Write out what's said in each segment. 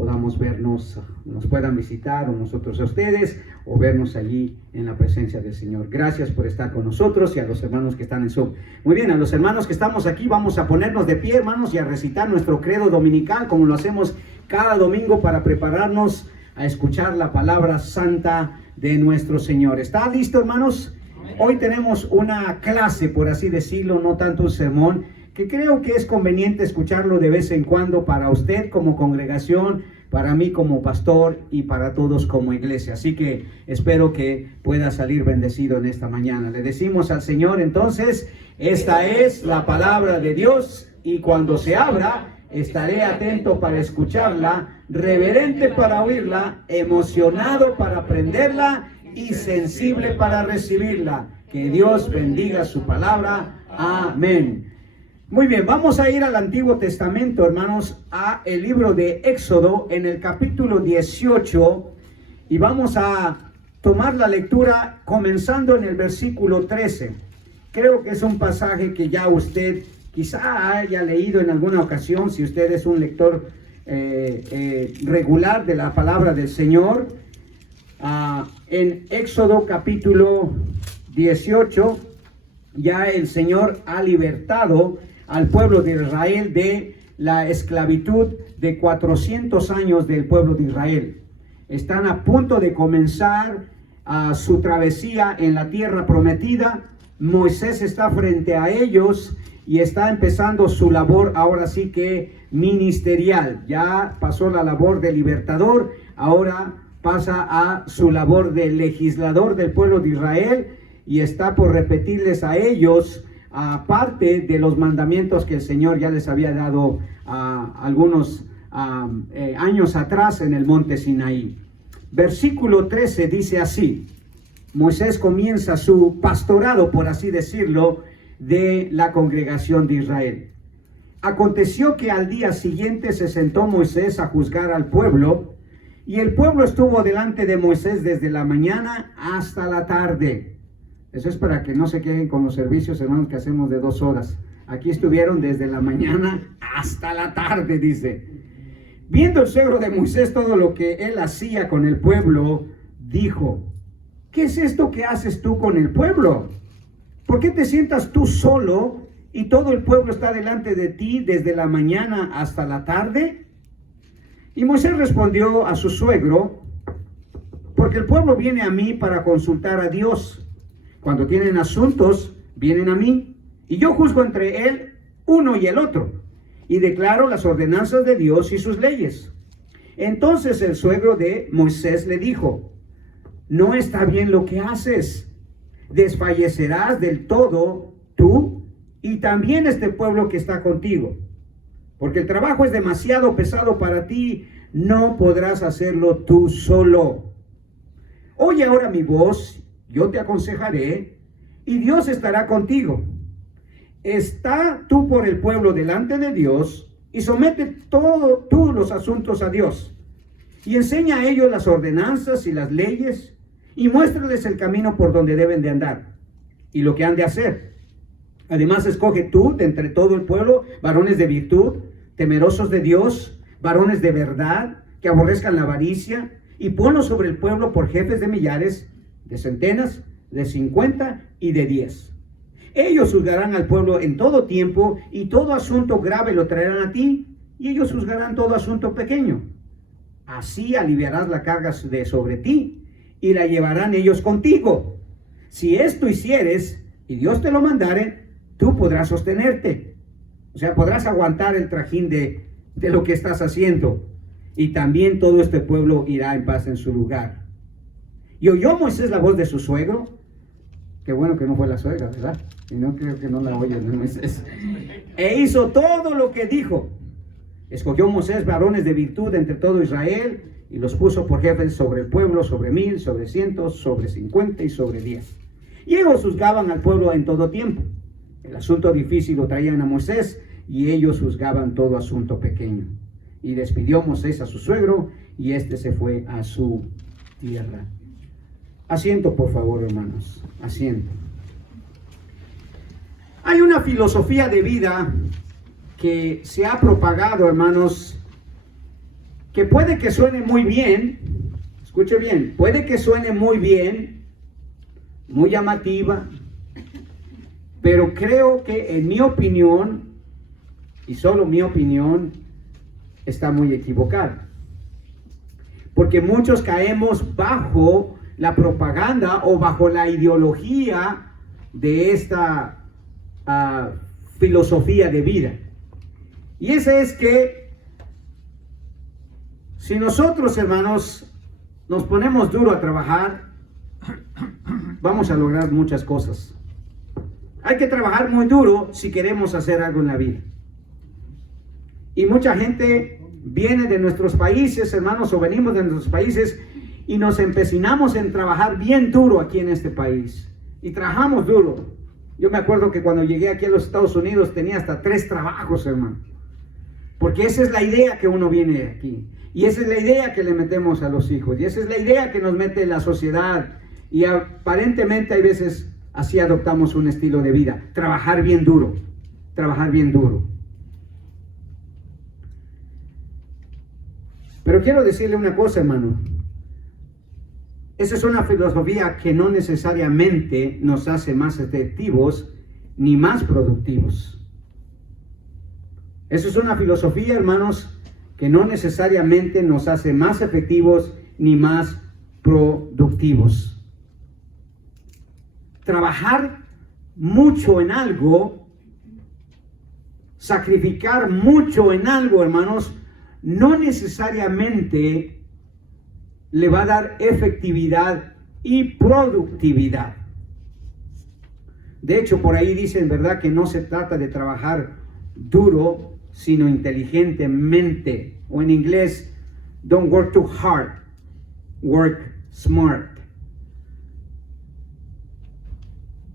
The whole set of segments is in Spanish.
podamos vernos, nos puedan visitar o nosotros a ustedes, o vernos allí en la presencia del Señor. Gracias por estar con nosotros y a los hermanos que están en Zoom. Muy bien, a los hermanos que estamos aquí vamos a ponernos de pie, hermanos, y a recitar nuestro credo dominical como lo hacemos cada domingo para prepararnos a escuchar la palabra santa de nuestro Señor. ¿Está listo, hermanos? Hoy tenemos una clase, por así decirlo, no tanto un sermón, que creo que es conveniente escucharlo de vez en cuando para usted como congregación, para mí como pastor y para todos como iglesia. Así que espero que pueda salir bendecido en esta mañana. Le decimos al Señor entonces, esta es la palabra de Dios y cuando se abra, estaré atento para escucharla, reverente para oírla, emocionado para aprenderla y sensible para recibirla. Que Dios bendiga su palabra. Amén. Muy bien, vamos a ir al Antiguo Testamento, hermanos, a el libro de Éxodo, en el capítulo 18, y vamos a tomar la lectura comenzando en el versículo 13. Creo que es un pasaje que ya usted quizá haya leído en alguna ocasión, si usted es un lector regular de la palabra del Señor. En Éxodo capítulo 18, ya el Señor ha libertado al pueblo de Israel de la esclavitud de 400 años del pueblo de Israel. Están a punto de comenzar su travesía en la tierra prometida. Moisés está frente a ellos y está empezando su labor, ahora sí que ministerial. Ya pasó la labor de libertador, ahora pasa a su labor de legislador del pueblo de Israel y está por repetirles a ellos aparte de los mandamientos que el Señor ya les había dado algunos años atrás en el monte Sinaí. Versículo 13 dice así: Moisés comienza su pastorado, por así decirlo, de la congregación de Israel. Aconteció que al día siguiente se sentó Moisés a juzgar al pueblo, y el pueblo estuvo delante de Moisés desde la mañana hasta la tarde. Eso es para que no se queden con los servicios, hermanos, que hacemos de 2 horas. Aquí estuvieron desde la mañana hasta la tarde, dice. Viendo el suegro de Moisés todo lo que él hacía con el pueblo, dijo: ¿qué es esto que haces tú con el pueblo? ¿Por qué te sientas tú solo y todo el pueblo está delante de ti desde la mañana hasta la tarde? Y Moisés respondió a su suegro: porque el pueblo viene a mí para consultar a Dios. Cuando tienen asuntos, vienen a mí, y yo juzgo entre él uno y el otro, y declaro las ordenanzas de Dios y sus leyes. Entonces el suegro de Moisés le dijo: no está bien lo que haces. Desfallecerás del todo tú y también este pueblo que está contigo, porque el trabajo es demasiado pesado para ti, no podrás hacerlo tú solo. Oye ahora mi voz, yo te aconsejaré, y Dios estará contigo. Está tú por el pueblo delante de Dios, y somete todos los asuntos a Dios, y enseña a ellos las ordenanzas y las leyes, y muéstrales el camino por donde deben de andar, y lo que han de hacer. Además, escoge tú de entre todo el pueblo varones de virtud, temerosos de Dios, varones de verdad, que aborrezcan la avaricia, y ponlos sobre el pueblo por jefes de millares, de centenas, de 50 y de 10. Ellos juzgarán al pueblo en todo tiempo, y todo asunto grave lo traerán a ti, y ellos juzgarán todo asunto pequeño. Así aliviarás la carga de sobre ti, y la llevarán ellos contigo. Si esto hicieres, y Dios te lo mandare, tú podrás sostenerte. O sea, podrás aguantar el trajín de lo que estás haciendo, y también todo este pueblo irá en paz en su lugar. Y oyó Moisés la voz de su suegro. Qué bueno que no fue la suegra, ¿verdad? Y no creo que no la oye Moisés. E hizo todo lo que dijo. Escogió Moisés varones de virtud entre todo Israel, y los puso por jefes sobre el pueblo, sobre 1000, sobre 100, sobre 50 y sobre 10. Y ellos juzgaban al pueblo en todo tiempo. El asunto difícil lo traían a Moisés, y ellos juzgaban todo asunto pequeño. Y despidió Moisés a su suegro, y éste se fue a su tierra. Asiento, por favor, hermanos, asiento. Hay una filosofía de vida que se ha propagado, hermanos, que puede que suene muy bien, escuche bien, puede que suene muy bien, muy llamativa, pero creo que en mi opinión, y solo mi opinión, está muy equivocada. Porque muchos caemos bajo la propaganda o bajo la ideología de esta filosofía de vida. Y esa es que si nosotros, hermanos, nos ponemos duro a trabajar, vamos a lograr muchas cosas. Hay que trabajar muy duro si queremos hacer algo en la vida. Y mucha gente viene de nuestros países, hermanos, o venimos de nuestros países y nos empecinamos en trabajar bien duro aquí en este país. Y trabajamos duro. Yo me acuerdo que cuando llegué aquí a los Estados Unidos tenía hasta 3 trabajos, hermano. Porque esa es la idea que uno viene aquí. Y esa es la idea que le metemos a los hijos. Y esa es la idea que nos mete la sociedad. Y aparentemente hay veces así adoptamos un estilo de vida. Trabajar bien duro. Trabajar bien duro. Pero quiero decirle una cosa, hermano. Esa es una filosofía que no necesariamente nos hace más efectivos ni más productivos. Esa es una filosofía, hermanos, que no necesariamente nos hace más efectivos ni más productivos. Trabajar mucho en algo, sacrificar mucho en algo, hermanos, no necesariamente le va a dar efectividad y productividad. De hecho, por ahí dicen, ¿verdad?, que no se trata de trabajar duro, sino inteligentemente. O en inglés, don't work too hard, work smart.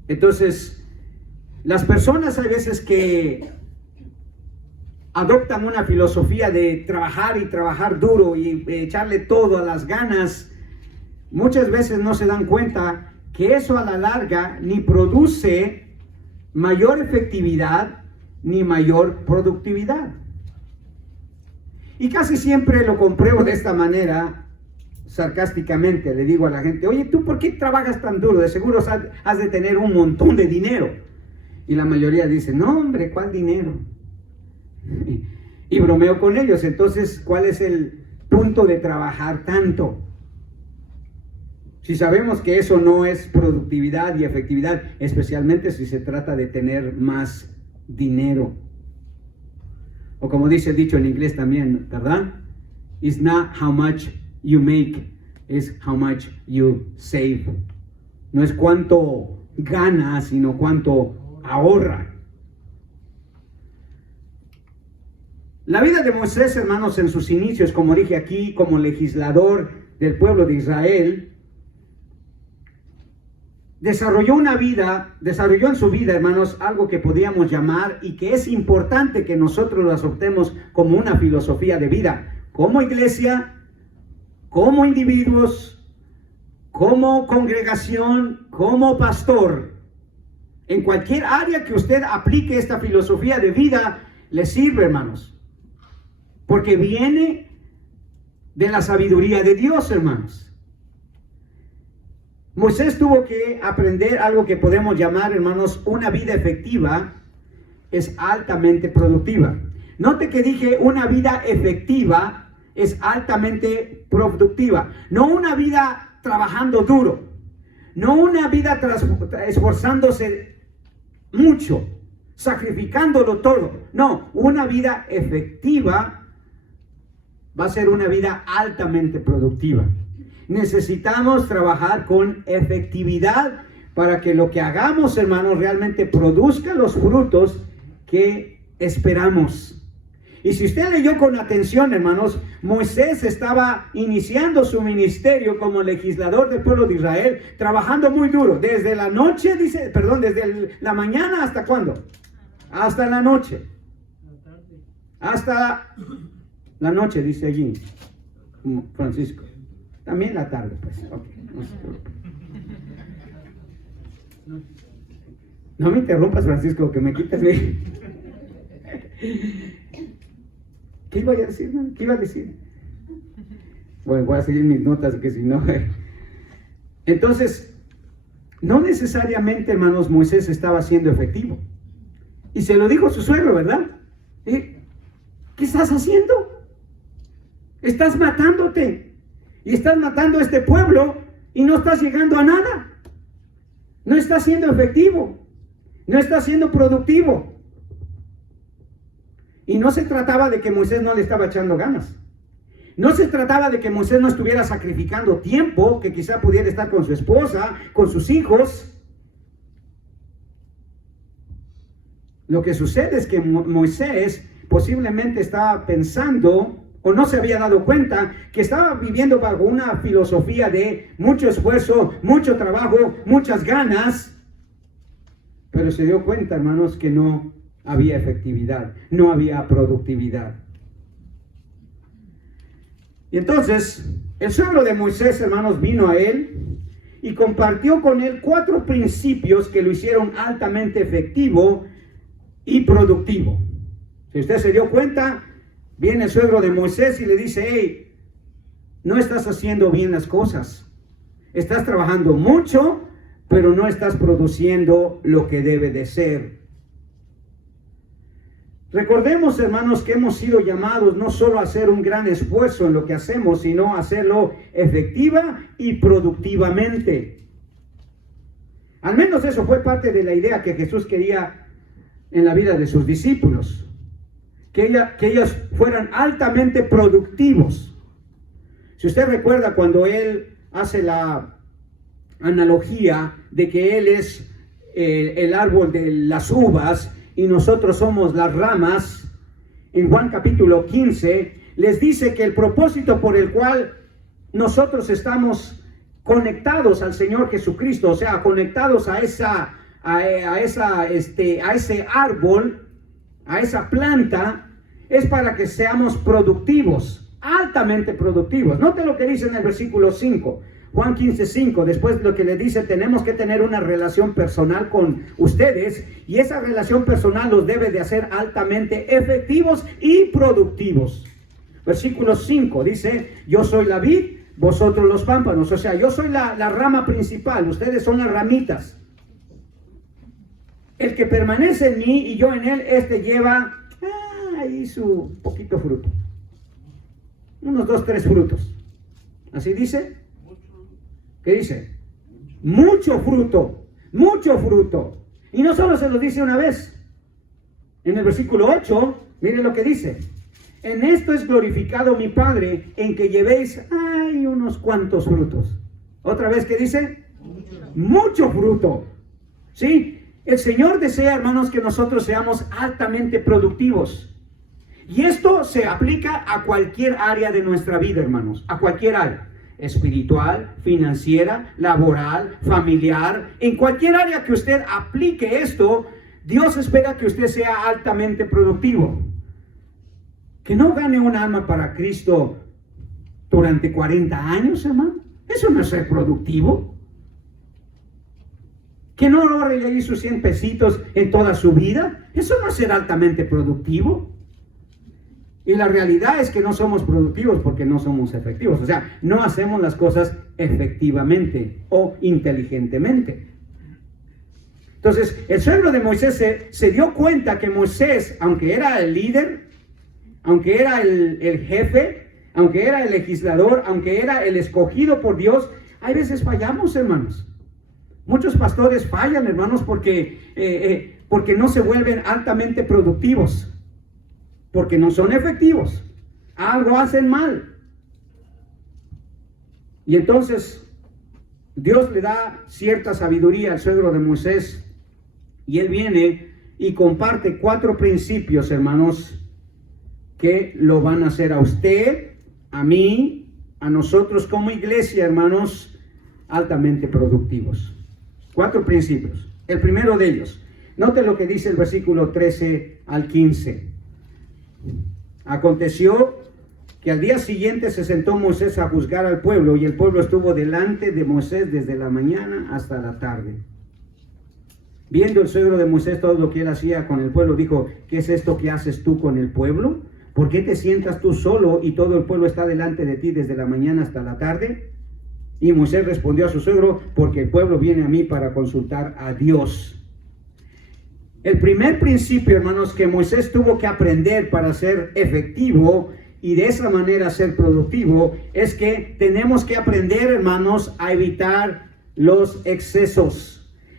Entonces, las personas hay veces que adoptan una filosofía de trabajar y trabajar duro y echarle todo a las ganas, muchas veces no se dan cuenta que eso a la larga ni produce mayor efectividad ni mayor productividad. Y casi siempre lo compruebo de esta manera, sarcásticamente. Le digo a la gente, oye, ¿tú por qué trabajas tan duro? De seguro has de tener un montón de dinero. Y la mayoría dice, no, hombre, ¿cuál dinero? Y bromeo con ellos. Entonces, ¿cuál es el punto de trabajar tanto? Si sabemos que eso no es productividad y efectividad, especialmente si se trata de tener más dinero. O como dice el dicho en inglés también, ¿verdad? It's not how much you make, it's how much you save. No es cuánto gana, sino cuánto ahorra. La vida de Moisés, hermanos, en sus inicios, como dije aquí, como legislador del pueblo de Israel, desarrolló en su vida, hermanos, algo que podríamos llamar y que es importante que nosotros lo adoptemos como una filosofía de vida, como iglesia, como individuos, como congregación, como pastor. En cualquier área que usted aplique esta filosofía de vida, le sirve, hermanos. Porque viene de la sabiduría de Dios, hermanos. Moisés tuvo que aprender algo que podemos llamar, hermanos, una vida efectiva es altamente productiva. Note que dije una vida efectiva es altamente productiva. No una vida trabajando duro. No una vida esforzándose mucho, sacrificándolo todo. No, una vida efectiva va a ser una vida altamente productiva. Necesitamos trabajar con efectividad para que lo que hagamos, hermanos, realmente produzca los frutos que esperamos. Y si usted leyó con atención, hermanos, Moisés estaba iniciando su ministerio como legislador del pueblo de Israel, trabajando muy duro, desde la noche, desde la mañana, ¿hasta cuándo? Hasta la noche. Hasta la noche, dice allí Francisco. También la tarde, pues. Okay, no me interrumpas, Francisco, que me quitas de... ¿Qué iba a decir? ¿Qué iba a decir? Bueno, voy a seguir mis notas, que si no... Entonces, no necesariamente, hermanos, Moisés estaba siendo efectivo. Y se lo dijo a su suegro, ¿verdad? ¿Qué estás haciendo? Estás matándote. Y estás matando a este pueblo y no estás llegando a nada. No estás siendo efectivo. No estás siendo productivo. Y no se trataba de que Moisés no le estaba echando ganas. No se trataba de que Moisés no estuviera sacrificando tiempo, que quizá pudiera estar con su esposa, con sus hijos. Lo que sucede es que Moisés posiblemente estaba pensando, o no se había dado cuenta, que estaba viviendo bajo una filosofía de mucho esfuerzo, mucho trabajo, muchas ganas. Pero se dio cuenta, hermanos, que no había efectividad, no había productividad. Y entonces, el suegro de Moisés, hermanos, vino a él y compartió con él 4 principios que lo hicieron altamente efectivo y productivo. Si usted se dio cuenta, viene el suegro de Moisés y le dice: hey, no estás haciendo bien las cosas. Estás trabajando mucho, pero no estás produciendo lo que debe de ser. Recordemos, hermanos, que hemos sido llamados no solo a hacer un gran esfuerzo en lo que hacemos, sino a hacerlo efectiva y productivamente. Al menos eso fue parte de la idea que Jesús quería en la vida de sus discípulos. Que ellos fueran altamente productivos. Si usted recuerda cuando él hace la analogía de que él es el árbol de las uvas y nosotros somos las ramas, en Juan capítulo 15, les dice que el propósito por el cual nosotros estamos conectados al Señor Jesucristo, o sea, conectados a ese árbol, a esa planta, es para que seamos productivos, altamente productivos. Note lo que dice en el versículo 5. Juan 15:5, después lo que le dice: tenemos que tener una relación personal con ustedes, y esa relación personal los debe de hacer altamente efectivos y productivos. Versículo 5 dice: yo soy la vid, vosotros los pámpanos. O sea, yo soy la rama principal, ustedes son las ramitas. El que permanece en mí y yo en él, este lleva ahí su poquito fruto. Unos 2, 3 frutos. ¿Así dice? ¿Qué dice? Mucho fruto, mucho fruto. Y no solo se lo dice una vez. En el versículo 8, miren lo que dice: en esto es glorificado mi Padre, en que llevéis unos cuantos frutos. Otra vez, ¿qué dice? Mucho fruto. ¿Sí? El Señor desea, hermanos, que nosotros seamos altamente productivos. Y esto se aplica a cualquier área de nuestra vida, hermanos, a cualquier área. Espiritual, financiera, laboral, familiar, en cualquier área que usted aplique esto, Dios espera que usted sea altamente productivo. Que no gane un alma para Cristo durante 40 años, hermano. Eso no es ser productivo. Que no ahorre ahí sus 100 pesitos en toda su vida. Eso no es ser altamente productivo. Y la realidad es que no somos productivos porque no somos efectivos. O sea, no hacemos las cosas efectivamente o inteligentemente. Entonces, el suegro de Moisés se dio cuenta que Moisés, aunque era el líder, aunque era el jefe, aunque era el legislador, aunque era el escogido por Dios, hay veces fallamos, hermanos. Muchos pastores fallan, hermanos, porque no se vuelven altamente productivos. Porque no son efectivos, algo hacen mal. Y entonces Dios le da cierta sabiduría al suegro de Moisés, y él viene y comparte 4 principios, hermanos, que lo van a hacer a usted, a mí, a nosotros como iglesia, hermanos, altamente productivos. 4 principios. El primero de ellos, note lo que dice el versículo 13 al 15. Aconteció que al día siguiente se sentó Moisés a juzgar al pueblo, y el pueblo estuvo delante de Moisés desde la mañana hasta la tarde. Viendo el suegro de Moisés todo lo que él hacía con el pueblo, dijo: ¿qué es esto que haces tú con el pueblo? ¿Por qué te sientas tú solo y todo el pueblo está delante de ti desde la mañana hasta la tarde? Y Moisés respondió a su suegro, porque el pueblo viene a mí para consultar a Dios. El primer principio, hermanos, que Moisés tuvo que aprender para ser efectivo y de esa manera ser productivo, es que tenemos que aprender, hermanos, a evitar los excesos.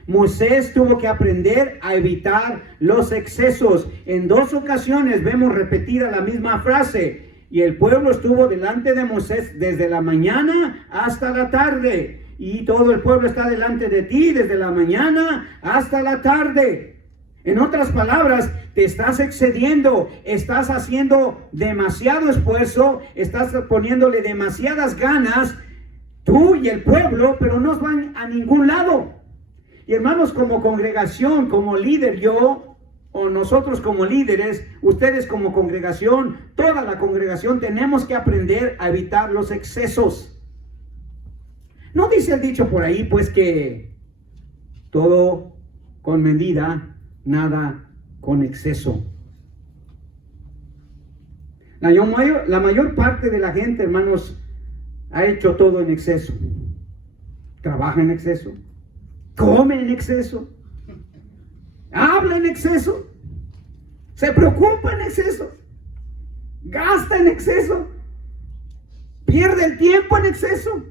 Moisés tuvo que aprender a evitar los excesos. En 2 ocasiones vemos repetida la misma frase. Y el pueblo estuvo delante de Moisés desde la mañana hasta la tarde. Y todo el pueblo está delante de ti desde la mañana hasta la tarde. En otras palabras, te estás excediendo, estás haciendo demasiado esfuerzo, estás poniéndole demasiadas ganas, tú y el pueblo, pero no van a ningún lado. Y hermanos, como congregación, como líder, yo o nosotros como líderes, ustedes como congregación, toda la congregación, tenemos que aprender a evitar los excesos. ¿No dice el dicho por ahí, pues, que todo con medida, nada con exceso? La mayor parte de la gente, hermanos, ha hecho todo en exceso. Trabaja en exceso, come en exceso, habla en exceso, se preocupa en exceso, gasta en exceso, pierde el tiempo en exceso.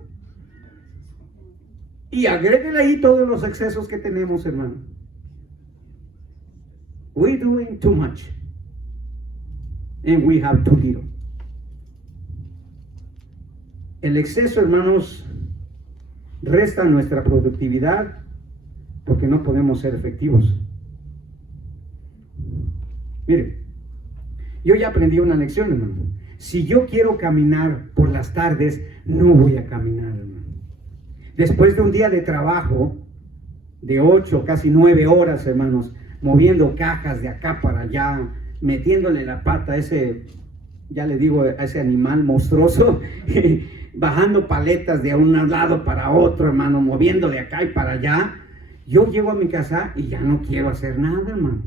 Y agréguele ahí todos los excesos que tenemos, hermano. We're doing too much and we have too little. El exceso, hermanos, resta nuestra productividad porque no podemos ser efectivos. Mire, yo ya aprendí una lección, hermano. Si yo quiero caminar por las tardes, no voy a caminar, hermano. Después de un día de trabajo de 8, casi 9 horas, hermanos, moviendo cajas de acá para allá, metiéndole la pata a ese, ya le digo, a ese animal monstruoso, bajando paletas de un lado para otro, hermano, moviendo de acá y para allá. Yo llego a mi casa y ya no quiero hacer nada, hermano.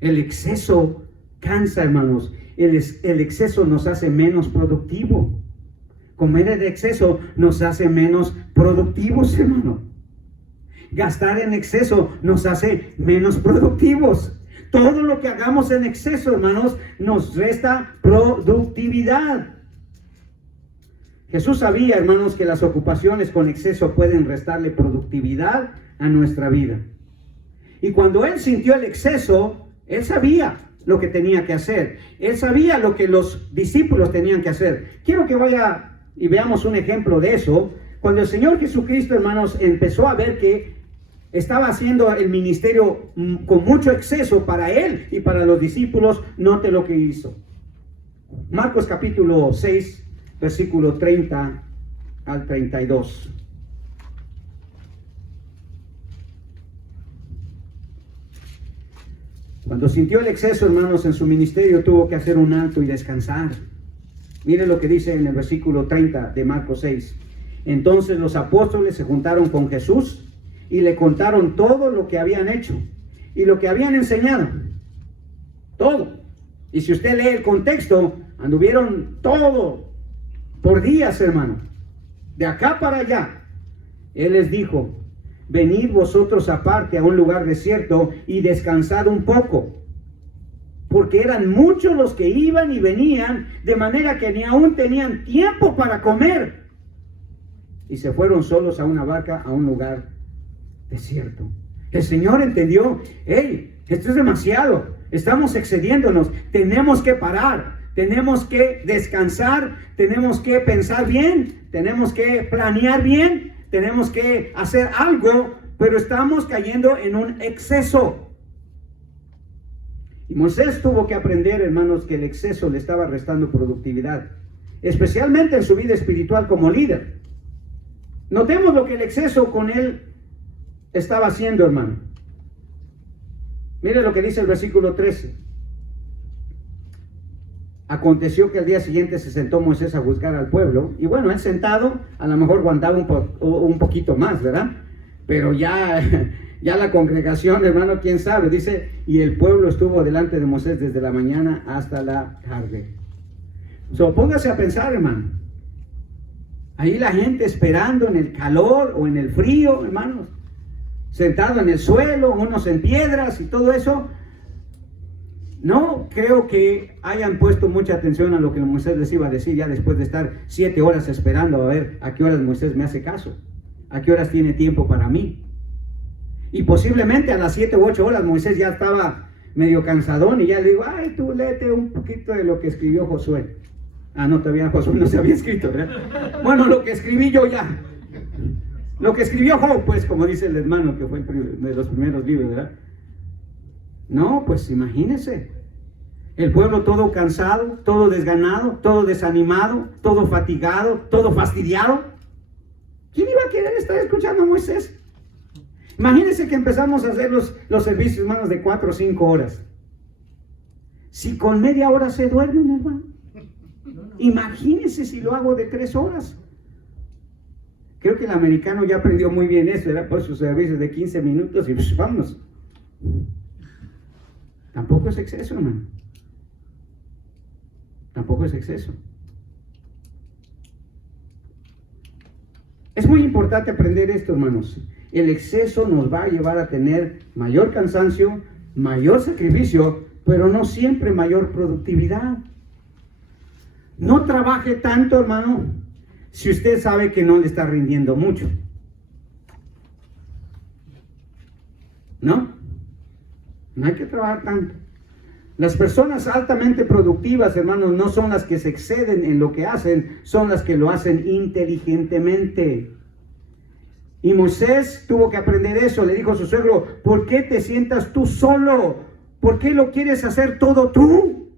El exceso cansa, hermanos. El exceso nos hace menos productivo. Comer de exceso nos hace menos productivos, hermano. Gastar en exceso nos hace menos productivos. Todo lo que hagamos en exceso, hermanos, nos resta productividad. Jesús sabía, hermanos, que las ocupaciones con exceso pueden restarle productividad a nuestra vida. Y cuando Él sintió el exceso, Él sabía lo que tenía que hacer. Él sabía lo que los discípulos tenían que hacer. Quiero que vaya y veamos un ejemplo de eso. Cuando el Señor Jesucristo, hermanos, empezó a ver que estaba haciendo el ministerio con mucho exceso para Él y para los discípulos, note lo que hizo. Marcos capítulo 6, versículo 30 al 32. Cuando sintió el exceso, hermanos, en su ministerio, tuvo que hacer un alto y descansar. Mire lo que dice en el versículo 30 de Marcos 6. Entonces los apóstoles se juntaron con Jesús y le contaron todo lo que habían hecho y lo que habían enseñado. Todo. Y si usted lee el contexto, anduvieron todo por días, hermano, de acá para allá. Él les dijo: venid vosotros aparte a un lugar desierto y descansad un poco, porque eran muchos los que iban y venían, de manera que ni aún tenían tiempo para comer. Y se fueron solos a una barca a un lugar desierto. El Señor entendió: hey, esto es demasiado, estamos excediéndonos, tenemos que parar, tenemos que descansar, tenemos que pensar bien, tenemos que planear bien, tenemos que hacer algo, pero estamos cayendo en un exceso. Y Moisés tuvo que aprender, hermanos, que el exceso le estaba restando productividad, especialmente en su vida espiritual como líder. Notemos lo que el exceso con él estaba haciendo, hermano. Mire lo que dice el versículo 13. Aconteció que al día siguiente se sentó Moisés a juzgar al pueblo. Y bueno, él sentado, a lo mejor aguantaba un poquito más, ¿verdad? Pero ya Ya la congregación, hermano, quién sabe, dice, y el pueblo estuvo delante de Moisés desde la mañana hasta la tarde. Póngase a pensar, hermano. Ahí la gente esperando en el calor o en el frío, hermanos, sentado en el suelo, unos en piedras y todo eso. No creo que hayan puesto mucha atención a lo que Moisés les iba a decir ya después de estar 7 horas esperando a ver a qué horas Moisés me hace caso, a qué horas tiene tiempo para mí. Y posiblemente a las 7 u 8 horas Moisés ya estaba medio cansadón y ya le digo, ay, tú léete un poquito de lo que escribió Josué. Ah, no, todavía Josué no se había escrito, ¿verdad? Bueno, lo que escribí yo ya. Lo que escribió Job, pues, como dice el hermano, que fue de los primeros libros, ¿verdad? No, pues imagínense. El pueblo todo cansado, todo desganado, todo desanimado, todo fatigado, todo fastidiado. ¿Quién iba a querer estar escuchando a Moisés? Imagínense que empezamos a hacer los servicios, hermanos, de 4 o 5 horas. Si con media hora se duermen, hermano. Imagínense si lo hago de 3 horas. Creo que el americano ya aprendió muy bien eso, era por sus servicios de 15 minutos y pues, vámonos. Tampoco es exceso, hermano. Tampoco es exceso. Es muy importante aprender esto, hermanos. El exceso nos va a llevar a tener mayor cansancio, mayor sacrificio, pero no siempre mayor productividad. No trabaje tanto, hermano, si usted sabe que no le está rindiendo mucho. ¿No? No hay que trabajar tanto. Las personas altamente productivas, hermanos, no son las que se exceden en lo que hacen, son las que lo hacen inteligentemente. Y Moisés tuvo que aprender eso. Le dijo a su suegro, ¿por qué te sientas tú solo? ¿Por qué lo quieres hacer todo tú?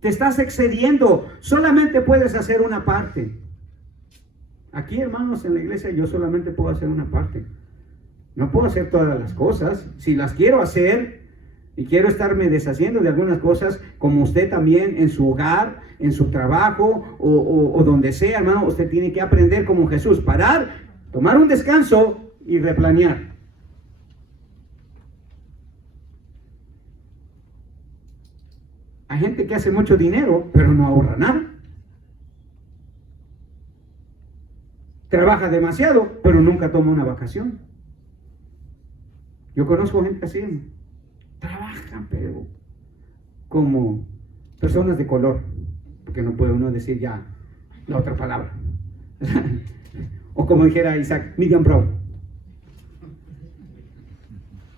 Te estás excediendo. Solamente puedes hacer una parte. Aquí, hermanos, en la iglesia yo solamente puedo hacer una parte. No puedo hacer todas las cosas. Si las quiero hacer y quiero estarme deshaciendo de algunas cosas, como usted también en su hogar, en su trabajo o donde sea, hermano, usted tiene que aprender como Jesús, parar, tomar un descanso y replanear. Hay gente que hace mucho dinero, pero no ahorra nada. Trabaja demasiado, pero nunca toma una vacación. Yo conozco gente así. Trabajan, pero como personas de color. Porque no puede uno decir ya la otra palabra. O como dijera Isaac, medium brown.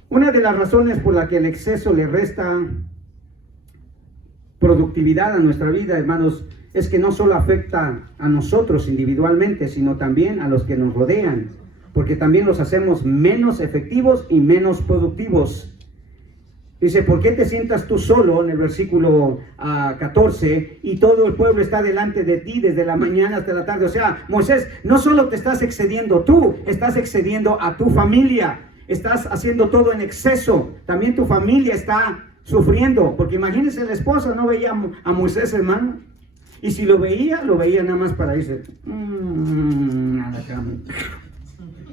Una de las razones por la que el exceso le resta productividad a nuestra vida, hermanos, es que no solo afecta a nosotros individualmente, sino también a los que nos rodean, porque también los hacemos menos efectivos y menos productivos. Dice, ¿por qué te sientas tú solo? En el versículo 14, y todo el pueblo está delante de ti desde la mañana hasta la tarde. O sea, Moisés, no solo te estás excediendo tú, estás excediendo a tu familia, estás haciendo todo en exceso, también tu familia está sufriendo, porque imagínense, la esposa no veía a Moisés, hermano, y si lo veía nada más para irse a la cama.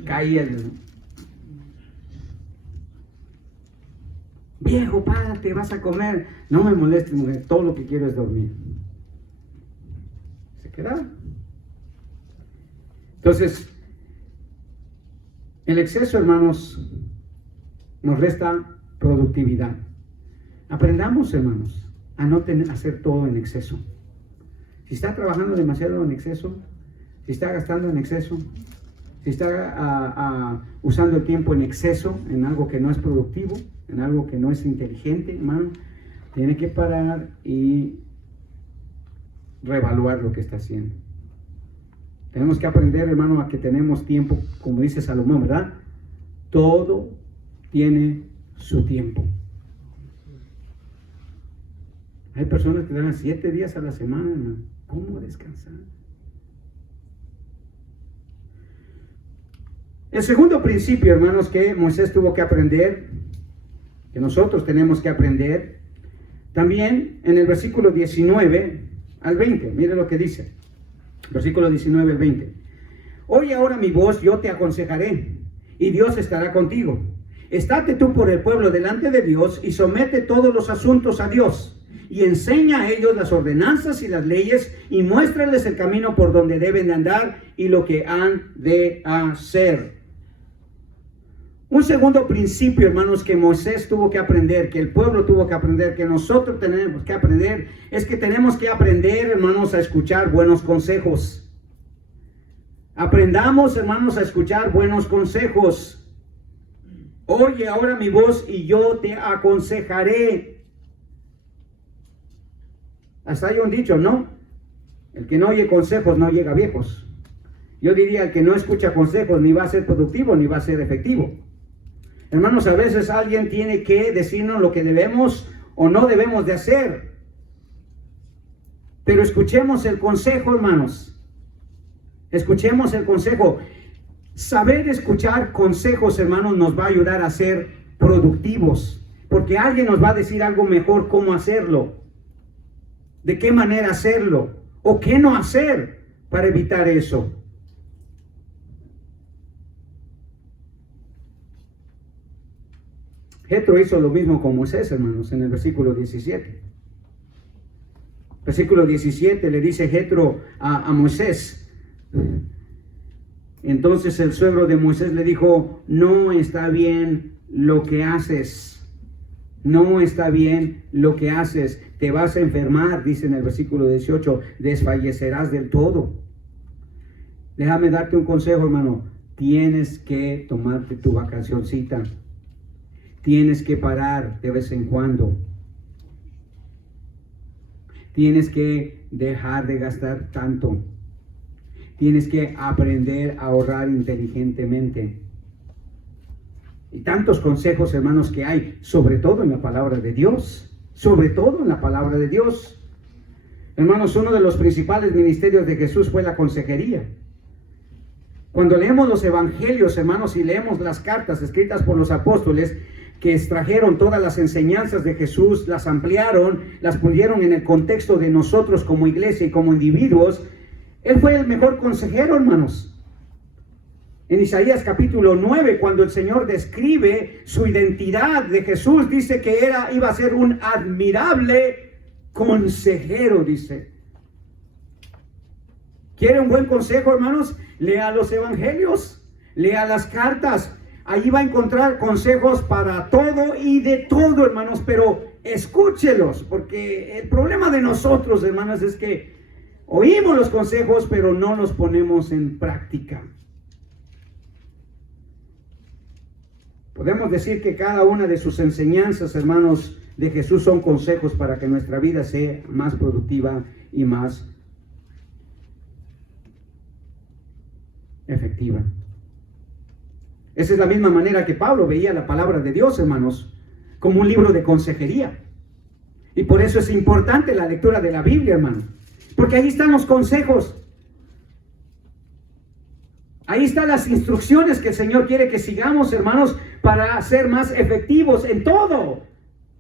Caía el viejo, párate, vas a comer. No me molestes, mujer, todo lo que quiero es dormir. Se quedaba. Entonces, el exceso, hermanos, nos resta productividad. Aprendamos, hermanos, a no hacer todo en exceso. Si está trabajando demasiado en exceso, si está gastando en exceso, si está usando el tiempo en exceso, en algo que no es productivo, en algo que no es inteligente, hermano, tiene que parar y reevaluar lo que está haciendo. Tenemos que aprender, hermano, a que tenemos tiempo, como dice Salomón, ¿verdad? Todo tiene su tiempo. Hay personas que dan 7 días a la semana, hermano. ¿Cómo descansar? El segundo principio, hermanos, que Moisés tuvo que aprender, que nosotros tenemos que aprender, también en el versículo 19 al 20, mire lo que dice, versículo 19 al 20. Oye ahora mi voz, yo te aconsejaré, y Dios estará contigo. estate tú por el pueblo delante de Dios y somete todos los asuntos a Dios. Y enseña a ellos las ordenanzas y las leyes y muéstrales el camino por donde deben de andar y lo que han de hacer. Un segundo principio, hermanos, que Moisés tuvo que aprender, que el pueblo tuvo que aprender, que nosotros tenemos que aprender, es que tenemos que aprender, hermanos, a escuchar buenos consejos. Aprendamos, hermanos, a escuchar buenos consejos. Oye ahora mi voz y yo te aconsejaré. Hasta hay un dicho, ¿no? El que no oye consejos no llega a viejos. Yo diría, el que no escucha consejos ni va a ser productivo ni va a ser efectivo. Hermanos, a veces alguien tiene que decirnos lo que debemos o no debemos de hacer. Pero escuchemos el consejo, hermanos. Escuchemos el consejo. Saber escuchar consejos, hermanos, nos va a ayudar a ser productivos. Porque alguien nos va a decir algo mejor cómo hacerlo. De qué manera hacerlo. O qué no hacer para evitar eso. Jetro hizo lo mismo con Moisés, hermanos, en el versículo 17. Versículo 17 le dice Jetro a Moisés. Entonces el suegro de Moisés le dijo, no está bien lo que haces. No está bien lo que haces. Te vas a enfermar, dice en el versículo 18, desfallecerás del todo. Déjame darte un consejo, hermano. Tienes que tomarte tu vacacioncita. Tienes que parar de vez en cuando. Tienes que dejar de gastar tanto. Tienes que aprender a ahorrar inteligentemente. Y tantos consejos, hermanos, que hay, sobre todo en la palabra de Dios. Sobre todo en la palabra de Dios. Hermanos, uno de los principales ministerios de Jesús fue la consejería. Cuando leemos los evangelios, hermanos, y leemos las cartas escritas por los apóstoles, que extrajeron todas las enseñanzas de Jesús, las ampliaron, las pusieron en el contexto de nosotros como iglesia y como individuos. Él fue el mejor consejero, hermanos. En Isaías capítulo 9, cuando el Señor describe su identidad de Jesús, dice que iba a ser un admirable consejero, dice. ¿Quiere un buen consejo, hermanos? Lea los evangelios, lea las cartas. Allí va a encontrar consejos para todo y de todo, hermanos, pero escúchelos, porque el problema de nosotros, hermanos, es que oímos los consejos, pero no los ponemos en práctica. Podemos decir que cada una de sus enseñanzas, hermanos, de Jesús son consejos para que nuestra vida sea más productiva y más efectiva. Esa es la misma manera que Pablo veía la palabra de Dios, hermanos, como un libro de consejería. Y por eso es importante la lectura de la Biblia, hermano, porque ahí están los consejos. Ahí están las instrucciones que el Señor quiere que sigamos, hermanos, para ser más efectivos en todo,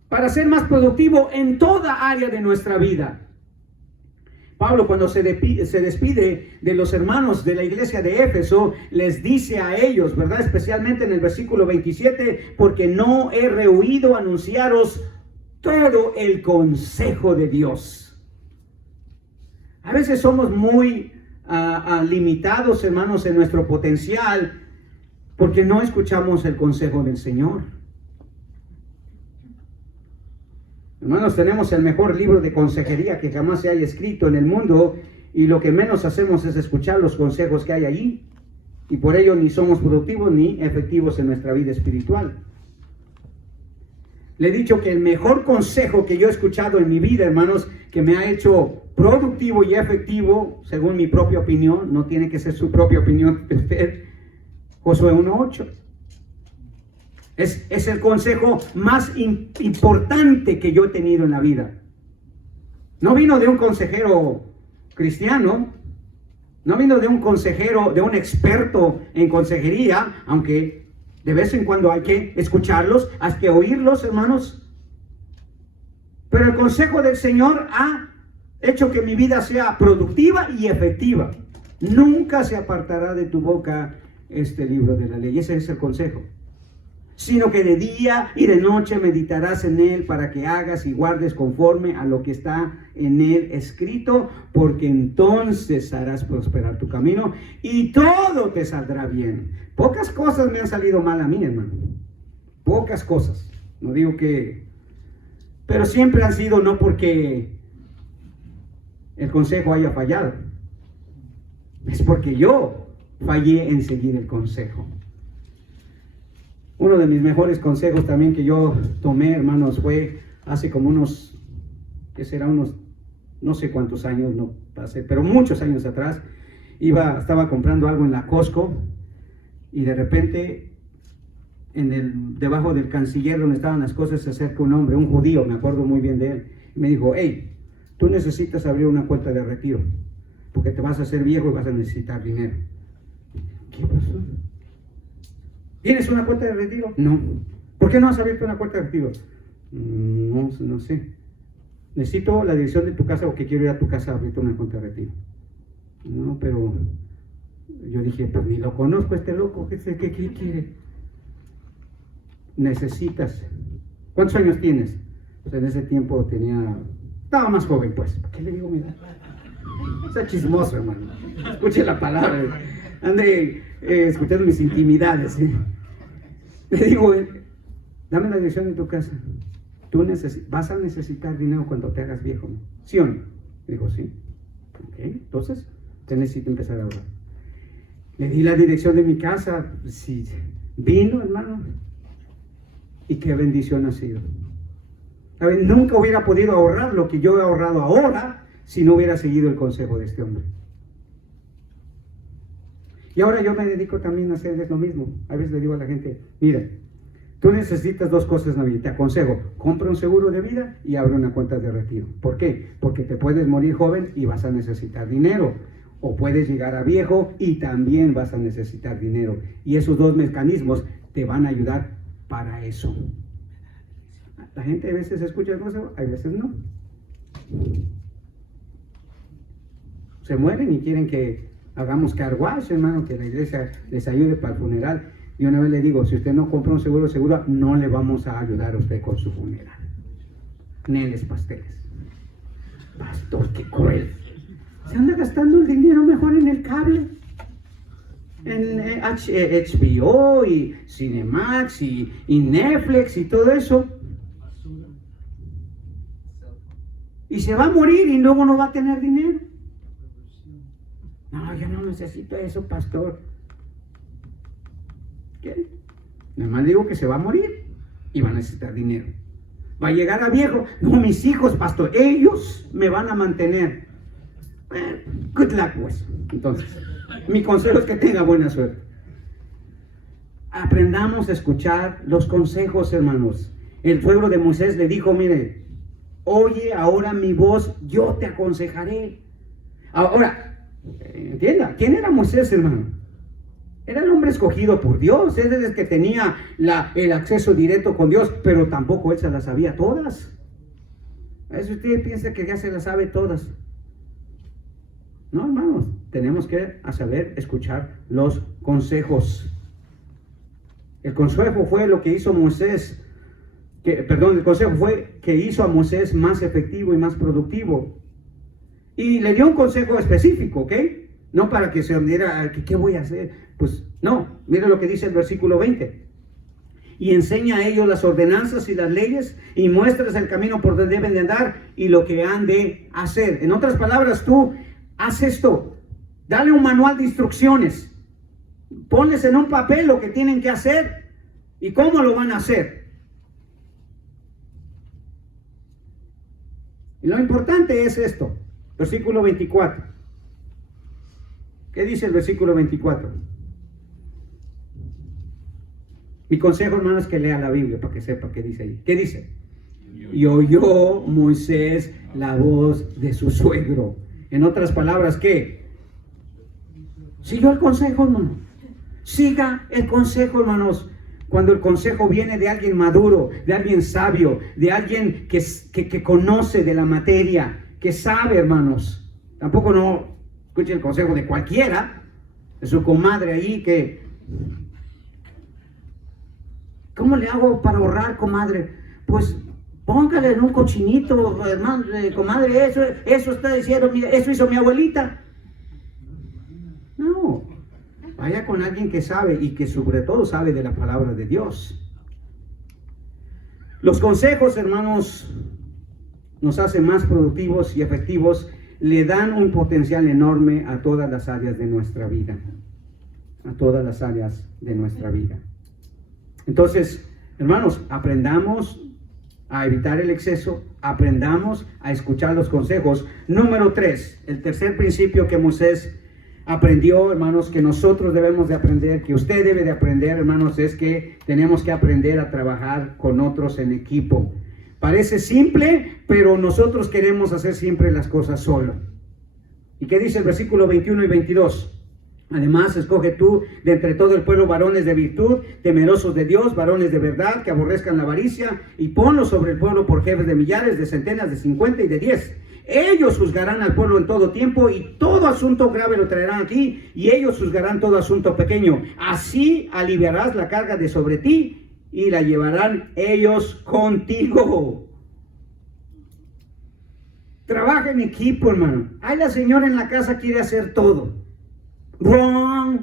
para ser más productivo en toda área de nuestra vida. Pablo, cuando se despide de los hermanos de la iglesia de Éfeso, les dice a ellos, ¿verdad? Especialmente en el versículo 27, porque no he rehuido anunciaros todo el consejo de Dios. A veces somos muy limitados, hermanos, en nuestro potencial, porque no escuchamos el consejo del Señor. Hermanos, tenemos el mejor libro de consejería que jamás se haya escrito en el mundo, y lo que menos hacemos es escuchar los consejos que hay allí, y por ello ni somos productivos ni efectivos en nuestra vida espiritual. Le he dicho que el mejor consejo que yo he escuchado en mi vida, hermanos, que me ha hecho productivo y efectivo, según mi propia opinión, no tiene que ser su propia opinión, Josué 1:8. Es el consejo más importante que yo he tenido en la vida. No vino de un consejero cristiano, no vino de un consejero, de un experto en consejería, aunque de vez en cuando hay que escucharlos, hay que oírlos, hermanos. Pero el consejo del Señor ha hecho que mi vida sea productiva y efectiva. Nunca se apartará de tu boca este libro de la ley. Ese es el consejo. sino que de día y de noche meditarás en él para que hagas y guardes conforme a lo que está en él escrito, porque entonces harás prosperar tu camino y todo te saldrá bien. Pocas cosas me han salido mal a mí, hermano. Pocas cosas. No digo que... Pero siempre han sido no porque el consejo haya fallado. Es porque yo fallé en seguir el consejo. Uno de mis mejores consejos también que yo tomé, hermanos, fue hace como unos, ¿qué será? Unos, no sé cuántos años, no pasé, pero muchos años atrás, estaba comprando algo en la Costco y de repente, debajo del canciller donde estaban las cosas, se acerca un hombre, un judío, me acuerdo muy bien de él, y me dijo, hey, tú necesitas abrir una cuenta de retiro, porque te vas a hacer viejo y vas a necesitar dinero. ¿Qué pasó? ¿Tienes una cuenta de retiro? No. ¿Por qué no has abierto una cuenta de retiro? No sé. Necesito la dirección de tu casa porque quiero ir a tu casa a abrirte una cuenta de retiro. No, pero yo dije, pues ni lo conozco este loco, ¿qué quiere? Necesitas. ¿Cuántos años tienes? Pues en ese tiempo estaba más joven, pues. ¿Por qué le digo mi edad? Está chismoso, hermano. Escuche la palabra. Ande escuchando mis intimidades. Le digo, dame la dirección de tu casa. Tú vas a necesitar dinero cuando te hagas viejo, ¿no? ¿Sí o no? Dijo, sí. Ok, entonces te necesito empezar a ahorrar. Le di la dirección de mi casa. Sí, vino, hermano. Y qué bendición ha sido. A ver, nunca hubiera podido ahorrar lo que yo he ahorrado ahora si no hubiera seguido el consejo de este hombre. Y ahora yo me dedico también a hacer lo mismo. A veces le digo a la gente, mira, tú necesitas dos cosas en la vida. Te aconsejo, compra un seguro de vida y abre una cuenta de retiro. ¿Por qué? Porque te puedes morir joven y vas a necesitar dinero. O puedes llegar a viejo y también vas a necesitar dinero. Y esos dos mecanismos te van a ayudar para eso. La gente a veces escucha el consejo, a veces no. Se mueren y quieren que hagamos car wash, hermano, que la iglesia les ayude para el funeral. Y una vez le digo, si usted no compra un seguro, no le vamos a ayudar a usted con su funeral. Neles pasteles. Pastor, qué cruel. Se anda gastando el dinero mejor en el cable. En HBO y Cinemax y Netflix y todo eso. Y se va a morir y luego no va a tener dinero. No, yo no necesito eso, pastor. ¿Qué? Nada más digo que se va a morir y va a necesitar dinero. Va a llegar a viejo. No, mis hijos, pastor, ellos me van a mantener. Good luck, pues. Entonces, mi consejo es que tenga buena suerte. Aprendamos a escuchar los consejos, hermanos. El pueblo de Moisés le dijo, mire, oye ahora mi voz, yo te aconsejaré. Ahora, entienda, ¿quién era Moisés, hermano? Era el hombre escogido por Dios, él es el que tenía el acceso directo con Dios, pero tampoco él se las sabía todas. A veces usted piensa que ya se las sabe todas. No, hermanos, tenemos que saber escuchar los consejos. El consejo fue lo que hizo Moisés, el consejo fue que hizo a Moisés más efectivo y más productivo. Y le dio un consejo específico, ¿ok? No para que se diera, ¿qué voy a hacer? Pues no, mire lo que dice el versículo 20. Y enseña a ellos las ordenanzas y las leyes y muéstrales el camino por donde deben de andar y lo que han de hacer. En otras palabras, tú haz esto, dale un manual de instrucciones, ponles en un papel lo que tienen que hacer y cómo lo van a hacer. Y lo importante es esto, versículo 24. ¿Qué dice el versículo 24? Mi consejo, hermano, es que lea la Biblia para que sepa qué dice ahí. ¿Qué dice? Y oyó Moisés la voz de su suegro. En otras palabras, ¿qué? Siguió el consejo, hermano. Siga el consejo, hermanos. Cuando el consejo viene de alguien maduro, de alguien sabio, de alguien que conoce de la materia, que sabe, hermanos. Tampoco no escuche el consejo de cualquiera, de su comadre ahí que ¿Cómo le hago para ahorrar, comadre? Pues póngale en un cochinito, hermano, comadre, eso está diciendo, eso hizo mi abuelita. No, vaya con alguien que sabe y que sobre todo sabe de la palabra de Dios. Los consejos, hermanos, nos hacen más productivos y efectivos, le dan un potencial enorme a todas las áreas de nuestra vida. A todas las áreas de nuestra vida. Entonces, hermanos, aprendamos a evitar el exceso, aprendamos a escuchar los consejos. Número 3, el tercer principio que Moisés aprendió, hermanos, que nosotros debemos de aprender, que usted debe de aprender, hermanos, es que tenemos que aprender a trabajar con otros en equipo. Parece simple, pero nosotros queremos hacer siempre las cosas solo. ¿Y qué dice el versículo 21 y 22? Además, escoge tú de entre todo el pueblo varones de virtud, temerosos de Dios, varones de verdad, que aborrezcan la avaricia, y ponlos sobre el pueblo por jefes de millares, de centenas, de 50 y de 10. Ellos juzgarán al pueblo en todo tiempo, y todo asunto grave lo traerán aquí, y ellos juzgarán todo asunto pequeño. Así aliviarás la carga de sobre ti, y la llevarán ellos contigo. Trabaja en equipo, hermano. Ay, la señora en la casa quiere hacer todo. Wrong.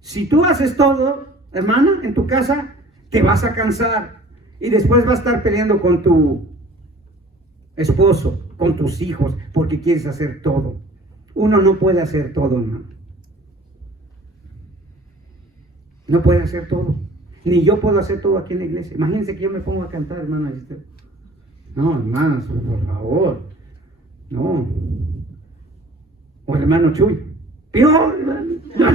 Si tú haces todo, hermana, en tu casa, te vas a cansar y después vas a estar peleando con tu esposo, con tus hijos, porque quieres hacer todo. Uno no puede hacer todo, hermano. No puede hacer todo. Ni yo puedo hacer todo aquí en la iglesia. Imagínense que yo me pongo a cantar, hermana. No, hermanas, por favor. No. O el hermano Chuy. Peor, hermano. No,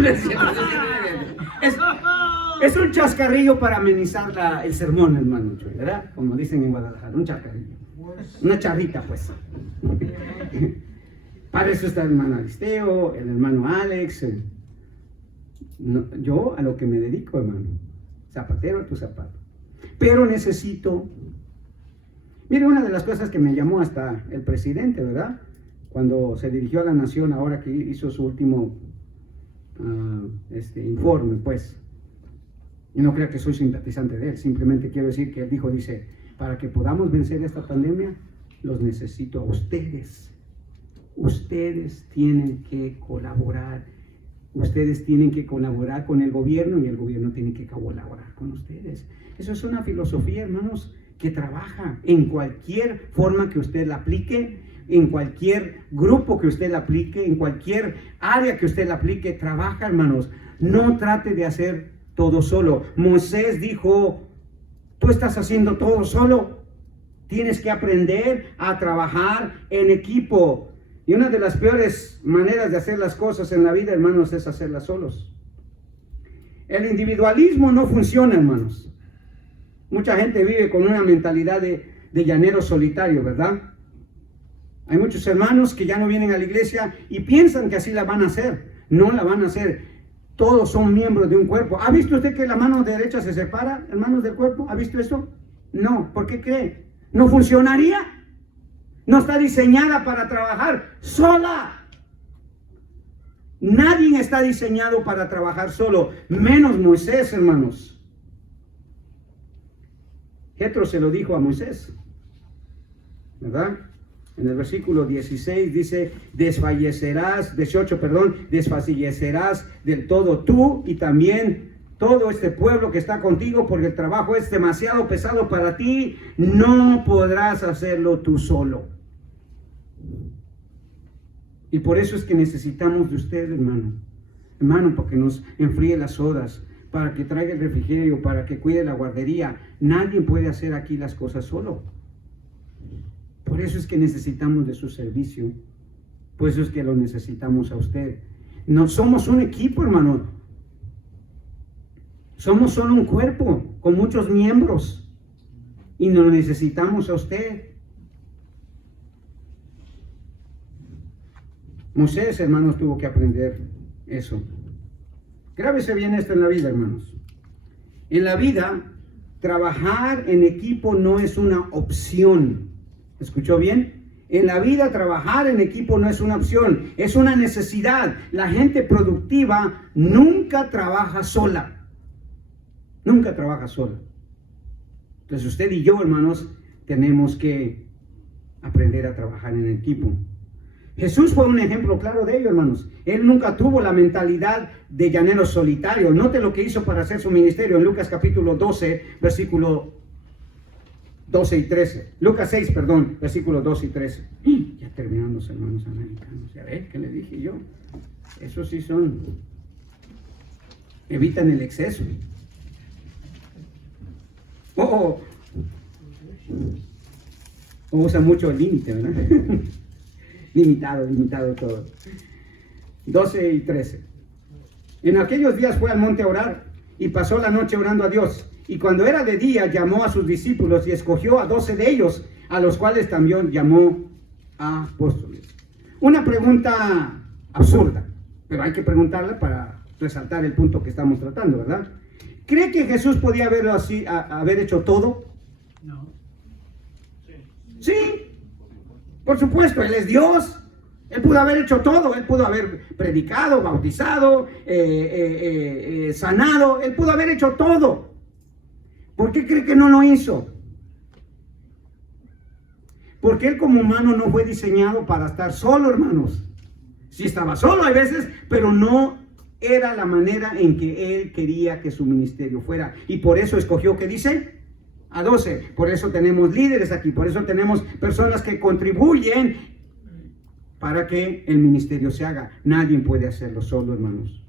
es un chascarrillo para amenizar el sermón, hermano Chuy, ¿verdad? Como dicen en Guadalajara, un chascarrillo. Una charrita, pues. Para eso está el hermano Aristeo, el hermano Alex. Yo a lo que me dedico, hermano. Zapatero a tu zapato. Pero necesito... Mire, una de las cosas que me llamó hasta el presidente, ¿verdad? Cuando se dirigió a la nación, ahora que hizo su último informe, pues. Y no crea que soy simpatizante de él, simplemente quiero decir que él dice, para que podamos vencer esta pandemia, los necesito a ustedes. Ustedes tienen que colaborar. Ustedes tienen que colaborar con el gobierno y el gobierno tiene que colaborar con ustedes. Eso es una filosofía, hermanos, que trabaja en cualquier forma que usted la aplique, en cualquier grupo que usted la aplique, en cualquier área que usted la aplique, trabaja, hermanos. No trate de hacer todo solo. Moisés dijo, tú estás haciendo todo solo. Tienes que aprender a trabajar en equipo. Y una de las peores maneras de hacer las cosas en la vida, hermanos, es hacerlas solos. El individualismo no funciona, hermanos. Mucha gente vive con una mentalidad de llanero solitario, ¿verdad? Hay muchos hermanos que ya no vienen a la iglesia y piensan que así la van a hacer. No la van a hacer. Todos son miembros de un cuerpo. ¿Ha visto usted que la mano derecha se separa, hermanos, del cuerpo? ¿Ha visto eso? No. ¿Por qué cree? ¿No funcionaría? No está diseñada para trabajar sola. Nadie está diseñado para trabajar solo, menos Moisés, hermanos. Jetro se lo dijo a Moisés, ¿verdad? En el versículo 16 dice, desfallecerás del todo tú y también todo este pueblo que está contigo, porque el trabajo es demasiado pesado para ti, no podrás hacerlo tú solo. Y por eso es que necesitamos de usted, hermano, para que nos enfríe las sodas, para que traiga el refrigerio, para que cuide la guardería. Nadie puede hacer aquí las cosas solo. Por eso es que necesitamos de su servicio. Por eso es que lo necesitamos a usted. No somos un equipo, hermano. Somos solo un cuerpo con muchos miembros. Y nos necesitamos a usted. Moisés, hermanos, tuvo que aprender eso. Grábese bien esto en la vida, hermanos. En la vida, trabajar en equipo no es una opción. ¿Escuchó bien? En la vida trabajar en equipo no es una opción, es una necesidad. La gente productiva nunca trabaja sola. Nunca trabaja sola. Entonces usted y yo, hermanos, tenemos que aprender a trabajar en equipo. Jesús fue un ejemplo claro de ello, hermanos. Él nunca tuvo la mentalidad de llanero solitario. Note lo que hizo para hacer su ministerio en Lucas capítulo 12, versículo 12 y 13. Lucas 6, perdón, versículos 12 y 13. Ya terminaron los hermanos americanos. Ya ven, ¿qué les dije yo? Esos sí evitan el exceso. O usa mucho el límite, ¿verdad? limitado todo. 12 y 13. En aquellos días fue al monte a orar y pasó la noche orando a Dios. Y cuando era de día llamó a sus discípulos y escogió a 12 de ellos, a los cuales también llamó a apóstoles. Una pregunta absurda, pero hay que preguntarla para resaltar el punto que estamos tratando, ¿verdad? ¿Cree que Jesús podía haber hecho todo? No. Sí, por supuesto, Él es Dios. Él pudo haber hecho todo. Él pudo haber predicado, bautizado, sanado. Él pudo haber hecho todo. ¿Por qué cree que no lo hizo? Porque Él como humano no fue diseñado para estar solo, hermanos. Sí estaba solo a veces, pero no era la manera en que Él quería que su ministerio fuera. Y por eso escogió, ¿qué dice? A 12. Por eso tenemos líderes aquí. Por eso tenemos personas que contribuyen para que el ministerio se haga. Nadie puede hacerlo solo, hermanos.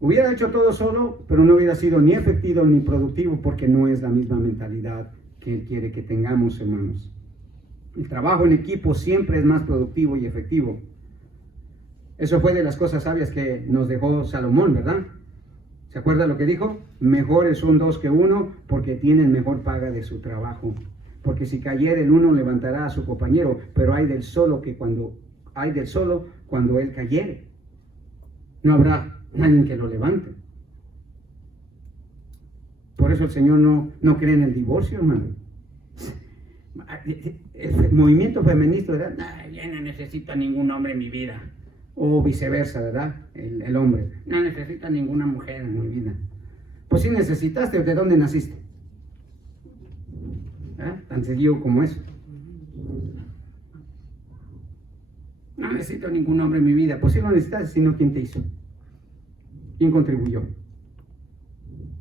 Hubiera hecho todo solo, pero no hubiera sido ni efectivo ni productivo, porque no es la misma mentalidad que Él quiere que tengamos, hermanos. El trabajo en equipo siempre es más productivo y efectivo. Eso fue de las cosas sabias que nos dejó Salomón, ¿verdad? ¿Se acuerda lo que dijo? Mejores son dos que uno, porque tienen mejor paga de su trabajo. Porque si cayera el uno, levantará a su compañero, pero hay del solo cuando él cayere. No habrá nadie que lo levante. Por eso el Señor no cree en el divorcio, hermano. El movimiento feminista, ¿verdad? Yo no necesito a ningún hombre en mi vida. O viceversa, ¿verdad? El hombre. No necesita ninguna mujer en mi vida. Pues si necesitaste, ¿de dónde naciste? Tan seguido como eso. No necesito ningún hombre en mi vida. Pues si lo necesitas, sino ¿quién te hizo? ¿Quién contribuyó?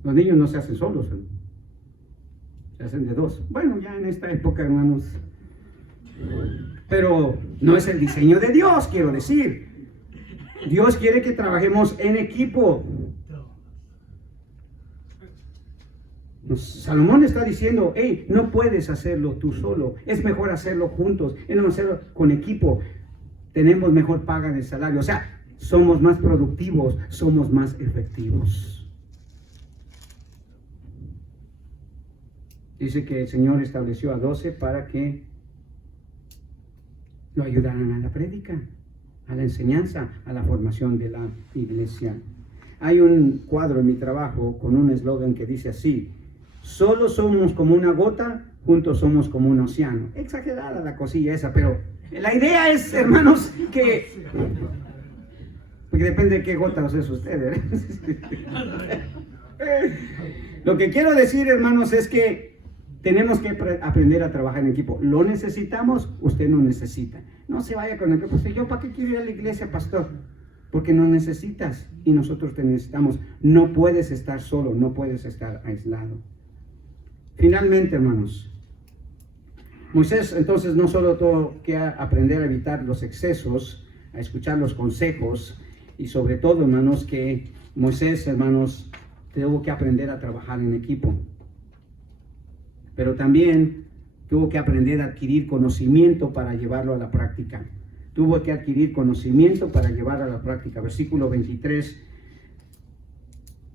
Los niños no se hacen solos, ¿no? Se hacen de dos. Bueno, ya en esta época, hermanos. Pero no es el diseño de Dios, quiero decir. Dios quiere que trabajemos en equipo. Salomón está diciendo, hey, no puedes hacerlo tú solo. Es mejor hacerlo juntos. Es mejor hacerlo con equipo. Tenemos mejor paga del salario. O sea, somos más productivos, somos más efectivos. Dice que el Señor estableció a 12 para que lo ayudaran a la prédica, a la enseñanza, a la formación de la iglesia. Hay un cuadro en mi trabajo con un eslogan que dice así: solo somos como una gota, juntos somos como un océano. Exagerada la cosilla esa, pero la idea es, hermanos, que... porque depende de qué gota es usted, ¿eh? Lo que quiero decir, hermanos, es que tenemos que aprender a trabajar en equipo. ¿Lo necesitamos? Usted no necesita. No se vaya con el equipo. ¿Yo para qué quiero ir a la iglesia, pastor? Porque no necesitas y nosotros te necesitamos. No puedes estar solo, no puedes estar aislado. Finalmente, hermanos, Moisés entonces no solo tuvo que aprender a evitar los excesos, a escuchar los consejos, y sobre todo, hermanos, que Moisés, hermanos, tuvo que aprender a trabajar en equipo. Pero también tuvo que aprender a adquirir conocimiento para llevarlo a la práctica. Tuvo que adquirir conocimiento para llevar a la práctica. Versículo 23.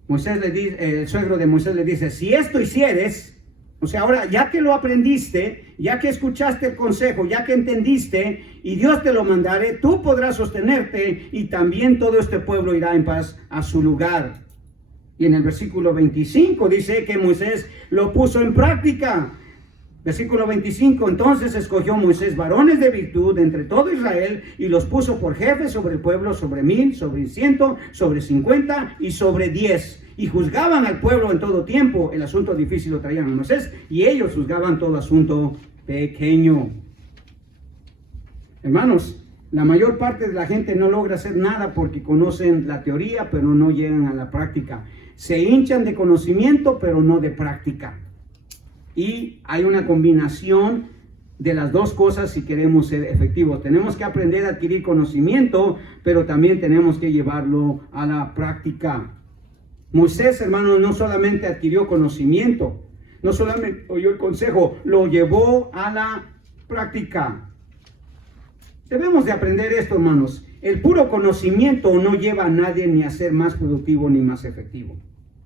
El suegro de Moisés le dice, si esto hicieres, o sea, ahora ya que lo aprendiste, ya que escuchaste el consejo, ya que entendiste, y Dios te lo mandare, tú podrás sostenerte y también todo este pueblo irá en paz a su lugar. Y en el versículo 25 dice que Moisés lo puso en práctica. Versículo 25, entonces escogió Moisés varones de virtud entre todo Israel y los puso por jefes sobre el pueblo, sobre 1000, sobre 100, sobre 50 y sobre 10. Y juzgaban al pueblo en todo tiempo. El asunto difícil lo traían a Moisés y ellos juzgaban todo asunto pequeño. Hermanos, la mayor parte de la gente no logra hacer nada porque conocen la teoría, pero no llegan a la práctica. Se hinchan de conocimiento, pero no de práctica. Y hay una combinación de las dos cosas si queremos ser efectivos. Tenemos que aprender a adquirir conocimiento, pero también tenemos que llevarlo a la práctica. Moisés, hermanos, no solamente adquirió conocimiento, no solamente oyó el consejo, lo llevó a la práctica. Debemos de aprender esto, hermanos. El puro conocimiento no lleva a nadie ni a ser más productivo ni más efectivo.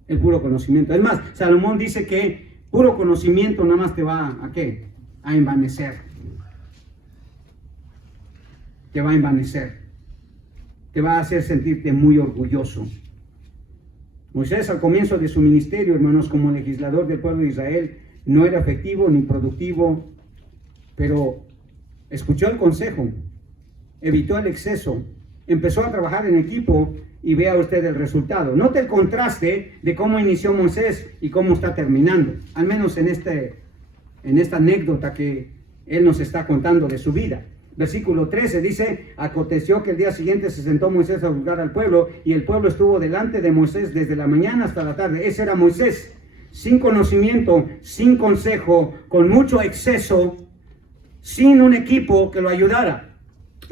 El puro conocimiento. Es más, Salomón dice que puro conocimiento nada más te va ¿a qué? A envanecer. Te va a envanecer. Te va a hacer sentirte muy orgulloso. Moisés al comienzo de su ministerio, hermanos, como legislador del pueblo de Israel, no era efectivo ni productivo, pero escuchó el consejo, evitó el exceso, empezó a trabajar en equipo y vea usted el resultado. Note el contraste de cómo inició Moisés y cómo está terminando, al menos en esta anécdota que él nos está contando de su vida. Versículo 13 dice, aconteció que el día siguiente se sentó Moisés a juzgar al pueblo y el pueblo estuvo delante de Moisés desde la mañana hasta la tarde. Ese era Moisés, sin conocimiento, sin consejo, con mucho exceso, sin un equipo que lo ayudara.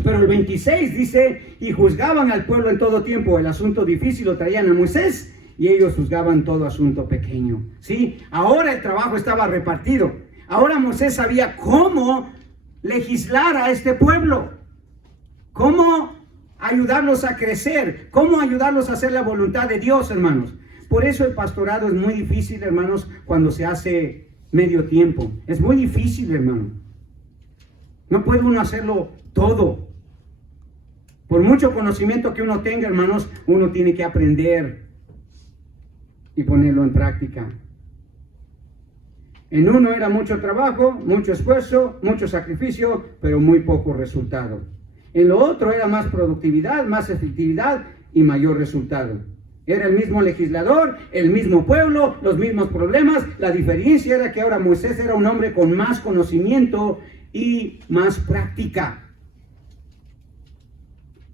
Pero el 26 dice, y juzgaban al pueblo en todo tiempo. El asunto difícil lo traían a Moisés y ellos juzgaban todo asunto pequeño. ¿Sí? Ahora el trabajo estaba repartido. Ahora Moisés sabía cómo legislar a este pueblo, cómo ayudarlos a crecer, cómo ayudarlos a hacer la voluntad de Dios, hermanos. Por eso el pastorado es muy difícil, hermanos, cuando se hace medio tiempo. Es muy difícil, hermano. No puede uno hacerlo todo. Por mucho conocimiento que uno tenga, hermanos, uno tiene que aprender y ponerlo en práctica. En uno era mucho trabajo, mucho esfuerzo, mucho sacrificio, pero muy poco resultado. En lo otro era más productividad, más efectividad y mayor resultado. Era el mismo legislador, el mismo pueblo, los mismos problemas. La diferencia era que ahora Moisés era un hombre con más conocimiento y más práctica.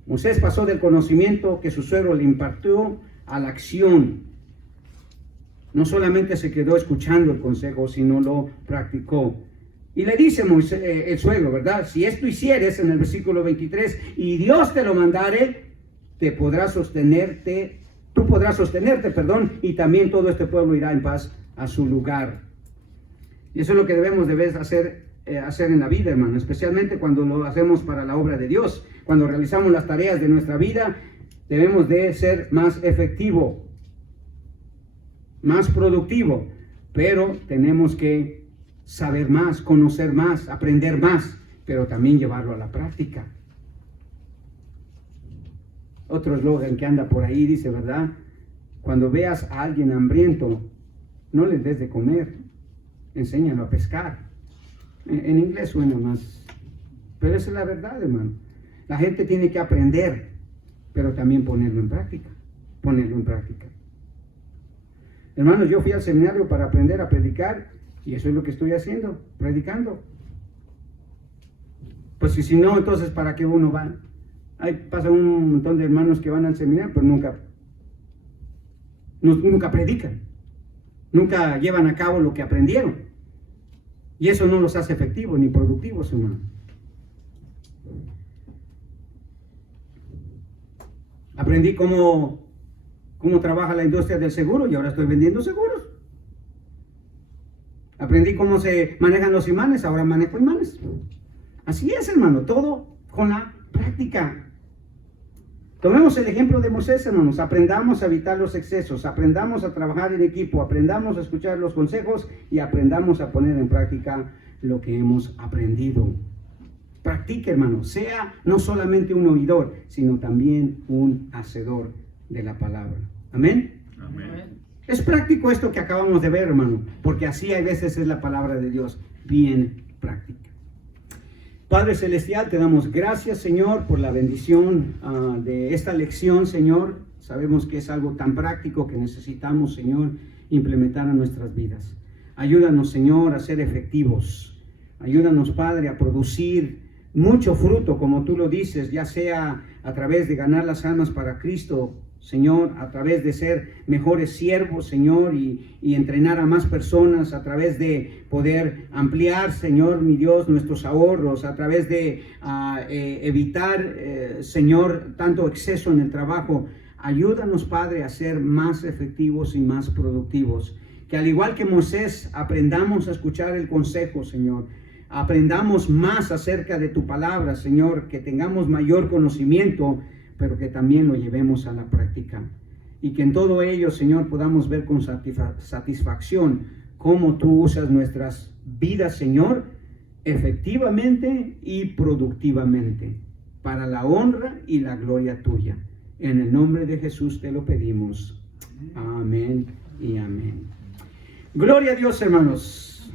Moisés pasó del conocimiento que su suegro le impartió a la acción. No solamente se quedó escuchando el consejo, sino lo practicó. Y le dice Moisés, el suegro, ¿verdad? Si esto hicieres, en el versículo 23, y Dios te lo mandare, tú podrás sostenerte, y también todo este pueblo irá en paz a su lugar. Y eso es lo que debemos hacer en la vida, hermano, especialmente cuando lo hacemos para la obra de Dios. Cuando realizamos las tareas de nuestra vida, debemos de ser más efectivo, más productivo, pero tenemos que saber más, conocer más, aprender más, pero también llevarlo a la práctica. Otro eslogan que anda por ahí dice, ¿verdad? Cuando veas a alguien hambriento, no les des de comer, enséñalo a pescar. En inglés suena más, pero esa es la verdad, hermano. La gente tiene que aprender, pero también ponerlo en práctica, Hermanos, yo fui al seminario para aprender a predicar y eso es lo que estoy haciendo, predicando. Pues si no, entonces ¿para qué uno va? Ahí pasa un montón de hermanos que van al seminario, pero nunca predican, nunca llevan a cabo lo que aprendieron. Y eso no los hace efectivos ni productivos, hermano. Aprendí cómo trabaja la industria del seguro y ahora estoy vendiendo seguros. Aprendí cómo se manejan los imanes, ahora manejo imanes. Así es, hermano, todo con la práctica. Tomemos el ejemplo de Moisés, hermanos. Aprendamos a evitar los excesos, aprendamos a trabajar en equipo, aprendamos a escuchar los consejos y aprendamos a poner en práctica lo que hemos aprendido. Practique, hermano, sea no solamente un oidor, sino también un hacedor de la palabra. Amén. Amén. Es práctico esto que acabamos de ver, hermano, porque así a veces es la palabra de Dios. bien práctica. Padre Celestial, te damos gracias, Señor, por la bendición de esta lección, Señor. Sabemos que es algo tan práctico que necesitamos, Señor, implementar en nuestras vidas. Ayúdanos, Señor, a ser efectivos. Ayúdanos, Padre, a producir mucho fruto, como tú lo dices, ya sea a través de ganar las almas para Cristo, Señor, a través de ser mejores siervos, Señor, y entrenar a más personas, a través de poder ampliar, Señor, mi Dios, nuestros ahorros, a través de evitar, Señor, tanto exceso en el trabajo. Ayúdanos, Padre, a ser más efectivos y más productivos. Que al igual que Moisés, aprendamos a escuchar el consejo, Señor. Aprendamos más acerca de tu palabra, Señor, que tengamos mayor conocimiento, pero que también lo llevemos a la práctica. Y que en todo ello, Señor, podamos ver con satisfacción cómo tú usas nuestras vidas, Señor, efectivamente y productivamente, para la honra y la gloria tuya. En el nombre de Jesús te lo pedimos. Amén y amén. Gloria a Dios, hermanos.